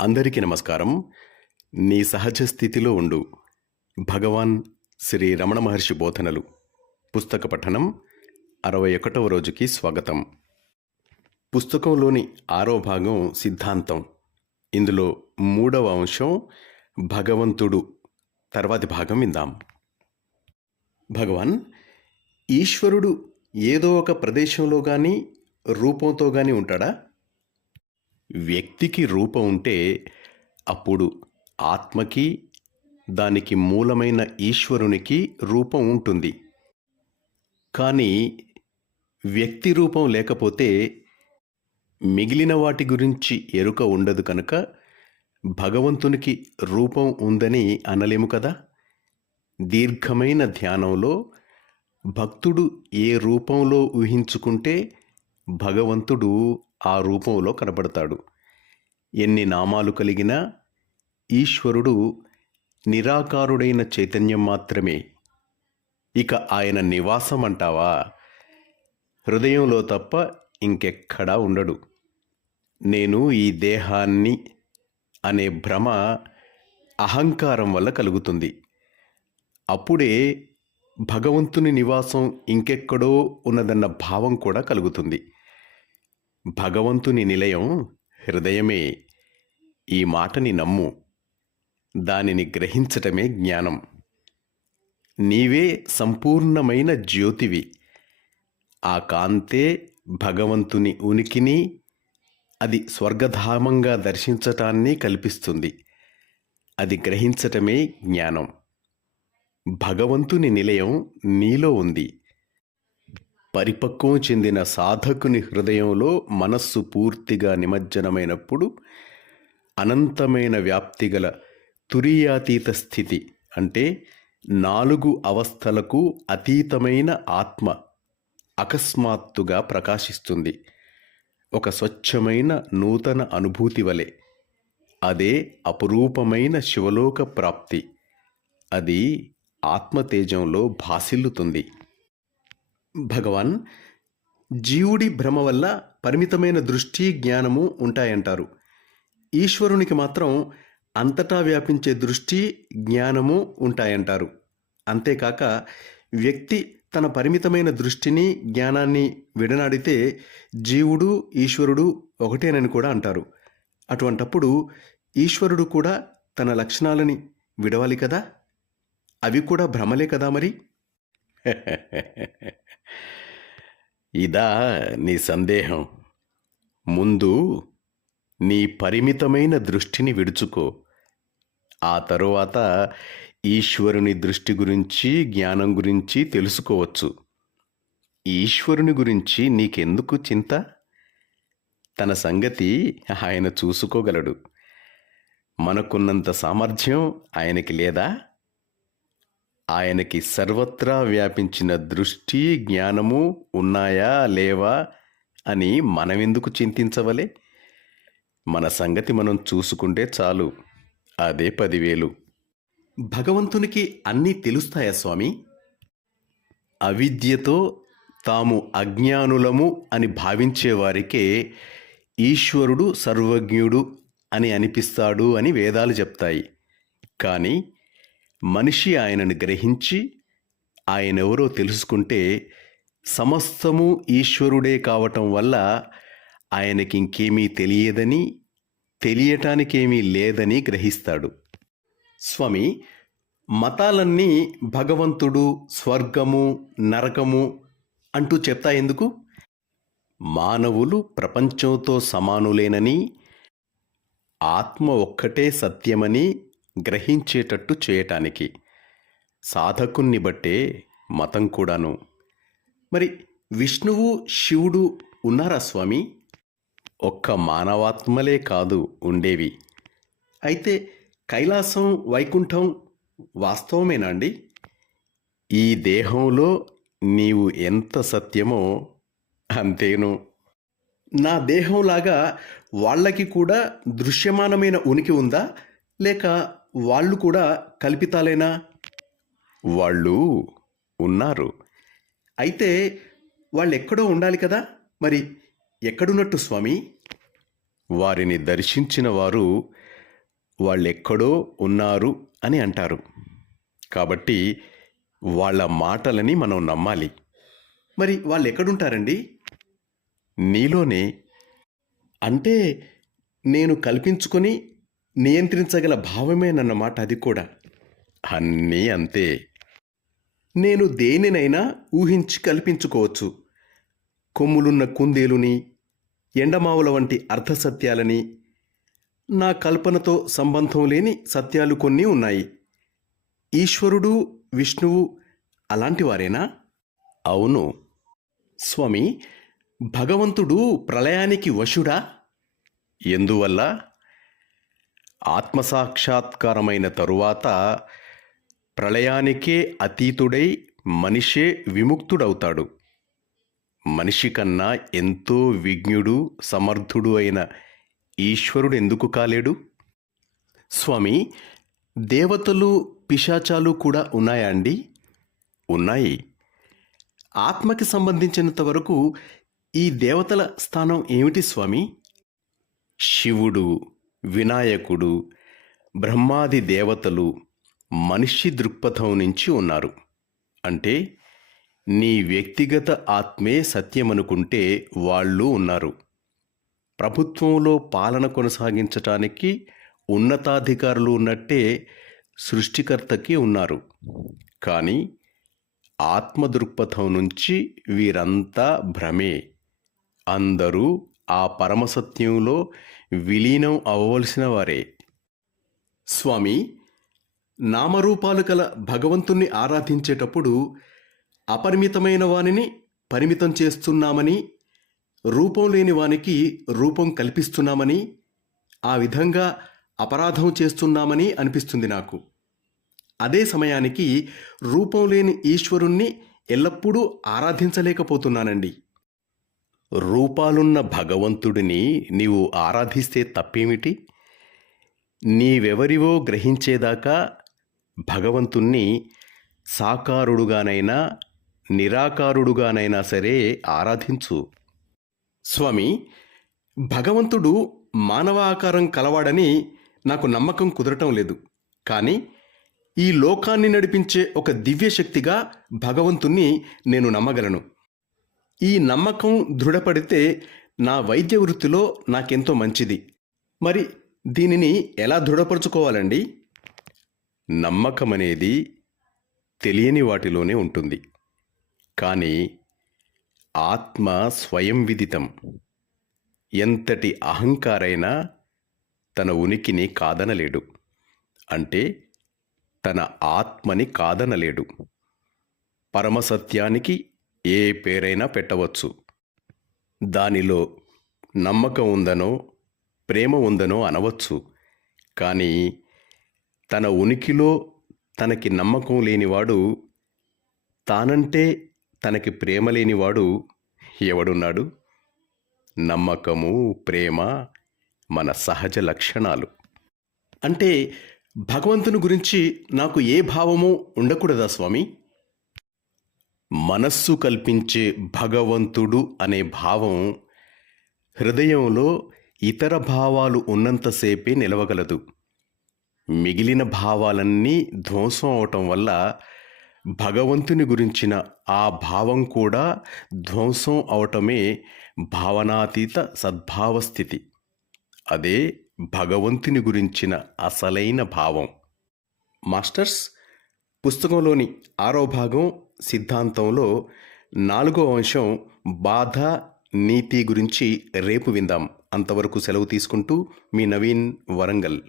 అందరికీ నమస్కారం. నీ సహజ స్థితిలో ఉండు. భగవాన్ శ్రీ రమణ మహర్షి బోధనలు. పుస్తక పఠనం అరవై ఒకటవ రోజుకి స్వాగతం. పుస్తకంలోని ఆరో భాగం సిద్ధాంతం. ఇందులో మూడవ అంశం భగవంతుడు. తర్వాతి భాగం విందాం. భగవాన్ ఈశ్వరుడు ఏదో ఒక ప్రదేశంలో కానీ రూపంతో కానీ ఉంటాడా? వ్యక్తికి రూపం ఉంటే అప్పుడు ఆత్మకి దానికి మూలమైన ఈశ్వరునికి రూపం ఉంటుంది. కానీ వ్యక్తి రూపం లేకపోతే మిగిలిన వాటి గురించి ఎరుక ఉండదు కనుక భగవంతునికి రూపం ఉందని అనలేము కదా? దీర్ఘమైన ధ్యానంలో భక్తుడు ఏ రూపంలో ఊహించుకుంటే భగవంతుడు ఆ రూపంలో కనబడతాడు. ఎన్ని నామాలు కలిగినా ఈశ్వరుడు నిరాకారుడైన చైతన్యం మాత్రమే. ఇక ఆయన నివాసం అంటావా హృదయంలో తప్ప ఇంకెక్కడా ఉండడు. నేను ఈ దేహాన్ని అనే భ్రమ అహంకారం వల్ల కలుగుతుంది. అప్పుడే భగవంతుని నివాసం ఇంకెక్కడో ఉన్నదన్న భావం కూడా కలుగుతుంది. భగవంతుని నిలయం హృదయమే. ఈ మాటని నమ్ము. దానిని గ్రహించటమే జ్ఞానం. నీవే సంపూర్ణమైన జ్యోతివి. ఆ కాంతే భగవంతుని ఉనికిని అది స్వర్గధామంగా దర్శించటాన్ని కల్పిస్తుంది. అది గ్రహించటమే జ్ఞానం. భగవంతుని నిలయం నీలో ఉంది. పరిపక్వం చెందిన సాధకుని హృదయంలో మనస్సు పూర్తిగా నిమజ్జనమైనప్పుడు అనంతమైన వ్యాప్తి గల తురియాతీత స్థితి అంటే నాలుగు అవస్థలకు అతీతమైన ఆత్మ అకస్మాత్తుగా ప్రకాశిస్తుంది. ఒక స్వచ్ఛమైన నూతన అనుభూతి వలె. అదే అపురూపమైన శివలోక ప్రాప్తి. అది ఆత్మతేజంలో భాసిల్లుతుంది. భగవాన్ జీవుడి భ్రమ వల్ల పరిమితమైన దృష్టి జ్ఞానము ఉంటాయంటారు. ఈశ్వరునికి మాత్రం అంతటా వ్యాపించే దృష్టి జ్ఞానము ఉంటాయంటారు. అంతేకాక వ్యక్తి తన పరిమితమైన దృష్టిని జ్ఞానాన్ని విడనాడితే జీవుడు ఈశ్వరుడు ఒకటేనని కూడా అంటారు. అటువంటప్పుడు ఈశ్వరుడు కూడా తన లక్షణాలని విడవాలి కదా? అవి కూడా భ్రమలే కదా మరి? ఇదా నీ సందేహం. ముందు నీ పరిమితమైన దృష్టిని విడుచుకో. ఆ తరువాత ఈశ్వరుని దృష్టి గురించి జ్ఞానం గురించి తెలుసుకోవచ్చు. ఈశ్వరుని గురించి నీకెందుకు చింత? తన సంగతి ఆయన చూసుకోగలడు. మనకున్నంత సామర్థ్యం ఆయనకి లేదా? ఆయనకి సర్వత్రా వ్యాపించిన దృష్టి జ్ఞానము ఉన్నాయా లేవా అని మనమెందుకు చింతించవలే? మన సంగతి మనం చూసుకుంటే చాలు. అదే పదివేలు. భగవంతునికి అన్నీ తెలుస్తాయా స్వామి? అవిద్యతో తాము అజ్ఞానులము అని భావించే వారికే ఈశ్వరుడు సర్వజ్ఞుడు అని అనిపిస్తాడు అని వేదాలు చెప్తాయి. కానీ మనిషి ఆయనను గ్రహించి ఆయనెవరో తెలుసుకుంటే సమస్తము ఈశ్వరుడే కావటం వల్ల ఆయనకి ఇంకేమీ తెలియదని తెలియటానికేమీ లేదని గ్రహిస్తాడు. స్వామి మతాలన్నీ భగవంతుడు స్వర్గము నరకము అంటూ చెప్తా ఎందుకు? మానవులు ప్రపంచంతో సమానులేనని ఆత్మ ఒక్కటే సత్యమని గ్రహించేటట్టు చేయటానికి సాధకుణ్ణి బట్టే మతం కూడాను. మరి విష్ణువు శివుడు ఉన్నారా స్వామి? ఒక్క మానవాత్మలే కాదు ఉండేవి. అయితే కైలాసం వైకుంఠం వాస్తవమేనా అండి? ఈ దేహంలో నీవు ఎంత సత్యమో అంతేను. నా దేహంలాగా వాళ్ళకి కూడా దృశ్యమానమైన ఉనికి ఉందా? లేక వాళ్ళు కూడా కల్పితాలేనా? వాళ్ళు ఉన్నారు. అయితే వాళ్ళు ఎక్కడో ఉండాలి కదా? మరి ఎక్కడున్నట్టు స్వామి? వారిని దర్శించిన వారు వాళ్ళెక్కడో ఉన్నారు అని అంటారు. కాబట్టి వాళ్ళ మాటలని మనం నమ్మాలి. మరి వాళ్ళు ఎక్కడుంటారండి నీలోనే. అంటే నేను కల్పించుకొని నియంత్రించగల భావమేనన్నమాట అది కూడా. అన్నీ అంతే. నేను దేనినైనా ఊహించి కల్పించుకోవచ్చు. కొమ్ములున్న కుందేలుని ఎండమావుల వంటి అర్ధసత్యాలని నా కల్పనతో సంబంధం లేని సత్యాలు కొన్ని ఉన్నాయి. ఈశ్వరుడు విష్ణువు అలాంటివారేనా అవును. స్వామి భగవంతుడు ప్రళయానికి వశుడా? ఎందువల్ల? ఆత్మసాక్షాత్కారమైన తరువాత ప్రళయానికే అతీతుడై మనిషే విముక్తుడవుతాడు. మనిషి కన్నా ఎంతో విజ్ఞుడు సమర్థుడు అయిన ఈశ్వరుడు ఎందుకు కాలేడు? స్వామి దేవతలు పిశాచాలు కూడా ఉన్నాయా అండి? ఉన్నాయి. ఆత్మకి సంబంధించినంత వరకు ఈ దేవతల స్థానం ఏమిటి స్వామి? శివుడు వినాయకుడు బ్రహ్మాది దేవతలు మనిషి దృక్పథం నుంచి ఉన్నారు. అంటే నీ వ్యక్తిగత ఆత్మే సత్యమనుకుంటే వాళ్ళు ఉన్నారు. ప్రభుత్వంలో పాలన కొనసాగించటానికి ఉన్నతాధికారులు ఉన్నట్టే సృష్టికర్తకి ఉన్నారు. కానీ ఆత్మ దృక్పథం నుంచి వీరంతా భ్రమే. అందరూ ఆ పరమసత్యంలో విలీనం అవ్వవలసిన వారే. స్వామి నామరూపాలు కల భగవంతుణ్ణి ఆరాధించేటప్పుడు అపరిమితమైన వానిని పరిమితం చేస్తున్నామని రూపం లేని వానికి రూపం కల్పిస్తున్నామని ఆ విధంగా అపరాధం చేస్తున్నామని అనిపిస్తుంది నాకు. అదే సమయానికి రూపం లేని ఈశ్వరుణ్ణి ఎల్లప్పుడూ ఆరాధించలేకపోతున్నానండి. రూపాలున్న భగవంతుడిని నీవు ఆరాధిస్తే తప్పేమిటి? నీవెవరివో గ్రహించేదాకా భగవంతుణ్ణి సాకారుడుగానైనా నిరాకారుడుగానైనా సరే ఆరాధించు. స్వామి భగవంతుడు మానవ ఆకారం కలవాడని నాకు నమ్మకం కుదరటం లేదు. కానీ ఈ లోకాన్ని నడిపించే ఒక దివ్యశక్తిగా భగవంతుణ్ణి నేను నమ్మగలను. ఈ నమ్మకం దృఢపడితే నా వైద్య వృత్తిలో నాకెంతో మంచిది. మరి దీనిని ఎలా దృఢపరచుకోవాలండి? నమ్మకం అనేది తెలియని వాటిలోనే ఉంటుంది. కానీ ఆత్మ స్వయం విదితం ఎంతటి అహంకారైనా తన ఉనికిని కాదనలేడు. అంటే తన ఆత్మని కాదనలేడు. పరమసత్యానికి ఏ పేరైనా పెట్టవచ్చు. దానిలో నమ్మకం ఉందనో ప్రేమ ఉందనో అనవచ్చు. కానీ తన ఉనికిలో తనకి నమ్మకం లేనివాడు తానంటే తనకి ప్రేమ లేనివాడు ఎవడున్నాడు? నమ్మకము ప్రేమ మన సహజ లక్షణాలు. అంటే భగవంతుని గురించి నాకు ఏ భావము ఉండకూడదా స్వామి? మనస్సు కల్పించే భగవంతుడు అనే భావం హృదయంలో ఇతర భావాలు ఉన్నంతసేపే నిలవగలదు. మిగిలిన భావాలన్నీ ధ్వంసం అవటం వల్ల భగవంతుని గురించిన ఆ భావం కూడా ధ్వంసం అవటమే భావనాతీత సద్భావస్థితి అదే భగవంతుని గురించిన అసలైన భావం. మాస్టర్స్ పుస్తకంలోని ఆరో భాగం సిద్ధాంతంలో నాలుగో అంశం బాధ నీతి గురించి రేపు విందాం. అంతవరకు సెలవు తీసుకుంటూ మీ నవీన్ వరంగల్.